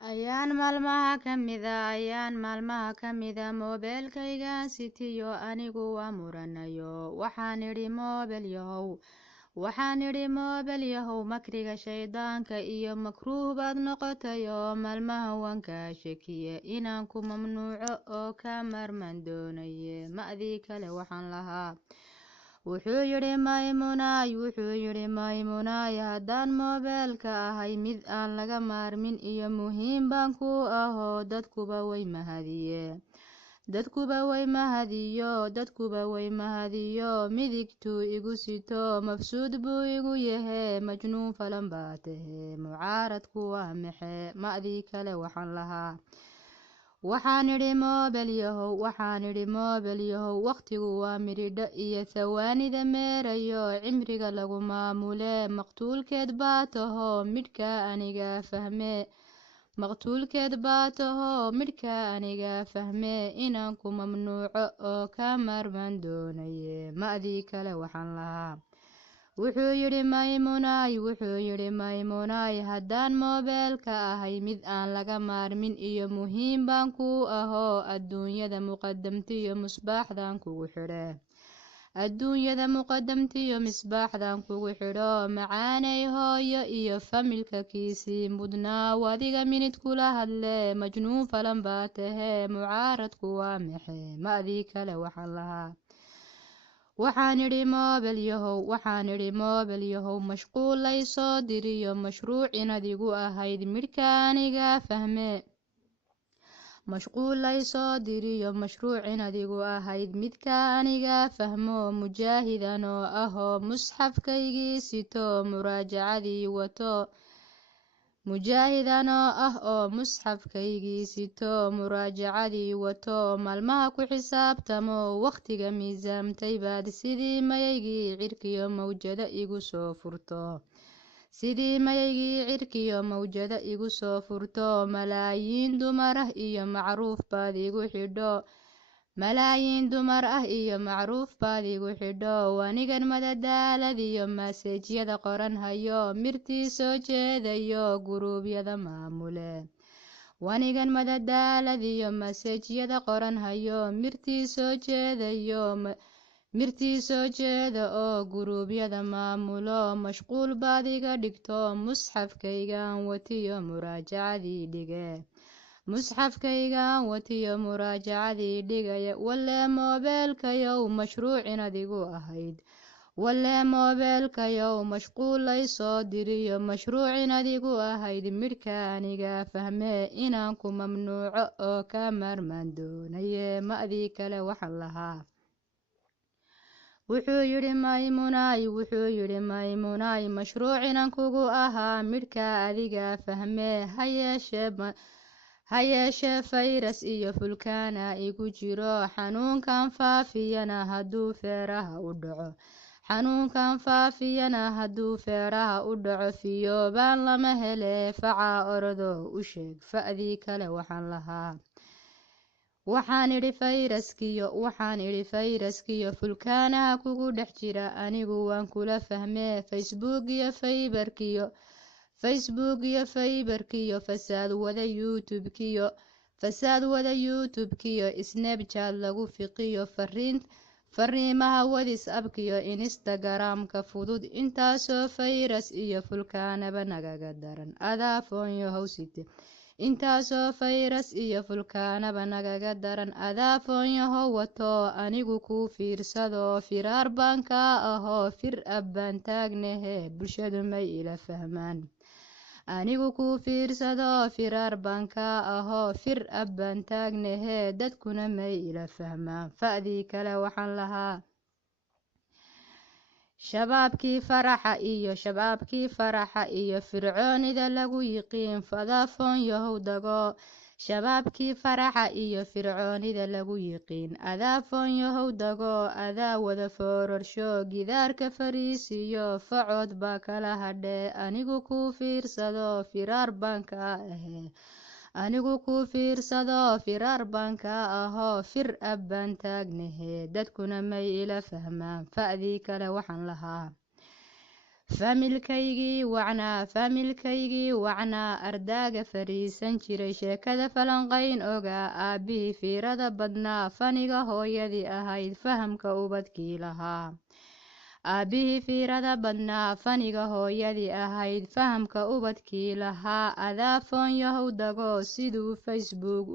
ayaan maalmaha ka mida moobeelkaygaan sitiyo anigu waa muranayo waxaan idhi moobel yahow makriga shaydaanka iyo makruuh baad noqotayo maalmaha wankaa shakiye inaan ku mamnuuco oo ka maarmaan doonaye ma'dii kale waxaan lahaa wuxuu yidhi maymunaay haddaan moobeelka ahay mid aan laga maarmin iyo muhiim baan ku ahoo dadkuba way mahadiyo midigtuu igu sito mafsuud buu igu yahee majnuun falan baa tahee mucaaradku waa maxe ma'dii kale waxaan lahaa waxaan idhi moobel yahow wakhtigu waa midhidho iyo thawaanida meerayo cimriga lagu maamule maqtuulkeed baa tahoo midhkaa aniga fahme inaan ku mamnuuco oo ka maarmaan doonaye ma'dii kale waxaan lahaa wuxuu yidhi maymunaay haddaan moobeelka ahay mid aan laga maarmin iyo muhiim baan ku ahoo adduunyada muqadamtiyo misbaaxdan kugu xidho macaanay hooyo iyo familka kiisii mudnaa wadiga minid kula hadle majnuun falan baa tahee mucaaradku waa maxe ma'dii kale waxaan lahaa waxaan idhi moobel yahow mashquul laysoo diriyo mashruuc inaad igu ahayd midhka aniga fahme midka aniga fahmo mujaahidan oo ahoo musxafkaygii sito muraajacadii wato maalmaha ku xisaabtamo wakhtiga miisaamtay baad sidii mayaygii cirkiyo mawjada igu soo furto malaayiin dumar ah iyo macruuf baad igu xidho wanigan madadaaladiyo maseejyada qoran hayo mirtii soo jeedayo guruubyada maamule mirtii soo jeeda oo guruubyada maamulo mashquul baad iga dhigto musxafkaygaan watiyo muraajacadii dhigaya walle moobeelkayow mashruuc inaad igu ahayd mashquul laysoo diriyo mashruuc inaad igu ahayd midhka aniga fahme inaan ku mamnuuco oo ka maarmaan doonaye ma'dii kale waxaan lahaa wuxuu yidhi maymunaay mashruuc inaan kugu ahaa midhka adiga fahme ha yeeshee fayras iyo fulkaana igu jiro xanuunkan faafiyana hadduu feeraha u dhaco fiyoobaan lama hele facaa orodoo u sheeg fa'dii kale waxaan lahaa waxaan idhi fayraskiyo fulkaanaha kugu dhex jira anigu waan kula fahme facebook iyo faybarkiyo fasaad wada youtube-kiyo snabchat lagu fiqiyo fariimaha whatsappkiyo instagram-ka fudud intaasoo fayras iyo fulkaanaba nagaga daran adaa foonyahow wato anigu kuu fiirsado firaar baan kaa ahoo fir ab baan taagnahe bulshadu may ila fahmaan dadkuna may ila fahmaan fa'dii kale waxaan lahaa shabaabkii faraxa iyo fircoonida lagu yiqiin fadaafoon yahow dago adaafoon yahow dago adaa wada foorarsho gidaarka fariisiyo facood baa kala hadhee anigu kuu fiirsado firaar baan kaa ahoo fir ab baan taagnahe dadkuna may ila fahmaan fa'dii kale waxaan lahaa faamilkaygii wacnaa ardaaga fariisan jiray sheekada falanqayn ogaa aabbihii fiirada badnaa faniga hooyadii ahayd fahamka ubadkii lahaa aabbihii fiirada badnaa faniga hooyadii ahayd fahamka ubadkii lahaa adaafoon yahow dago siduu facebook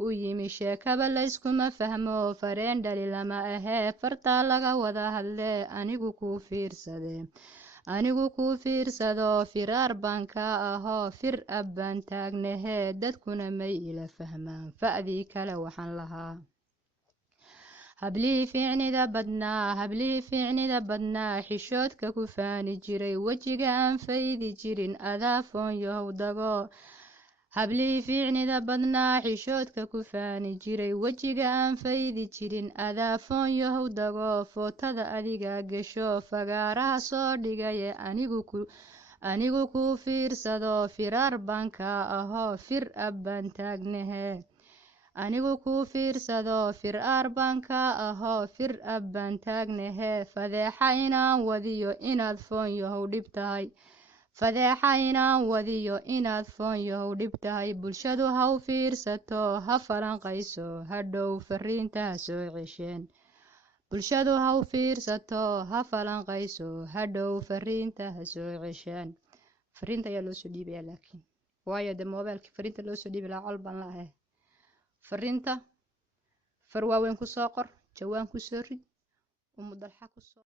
u yimi sheekaba layskuma fahmo fareen dhali lama ahee fartaa laga wada hadlee anigu kuu fiirsado firaar baan kaa ahoo fir ab baan taagnahee dadkuna may ila fahmaan fa'dii kale waxaan lahaa hablihii fiicnida badnaa xishoodka ku faani jiray wejiga aan faydi jirin adaafoon yahow dago hablihii fiicnida badnaa xishoodka ku faani jiray wejiga aan faydi jirin adaafoon yahow dago footada adiga gesho fagaaraha soo dhigaye anigu kuu fiirsado firaar baan kaa ahoo fir ab baan taagnahee anigu kuu fiirsado firaar baan kaa ahoo fir ab baan taagnahee fadeexa inaan wadiyo inaad foon yahow dhib tahay bulshadu ha u fiirsato ha falanqayso hadhow fariinta ha soo cesheen fariinta ayaa loo soo dhiibaya laakiin waayo de mobailkii fariinta loo soo dhiibi lahaa col baan la ahay fariinta far waaweyn ku soo qor jawaan ku soo rid umudalxa ku soo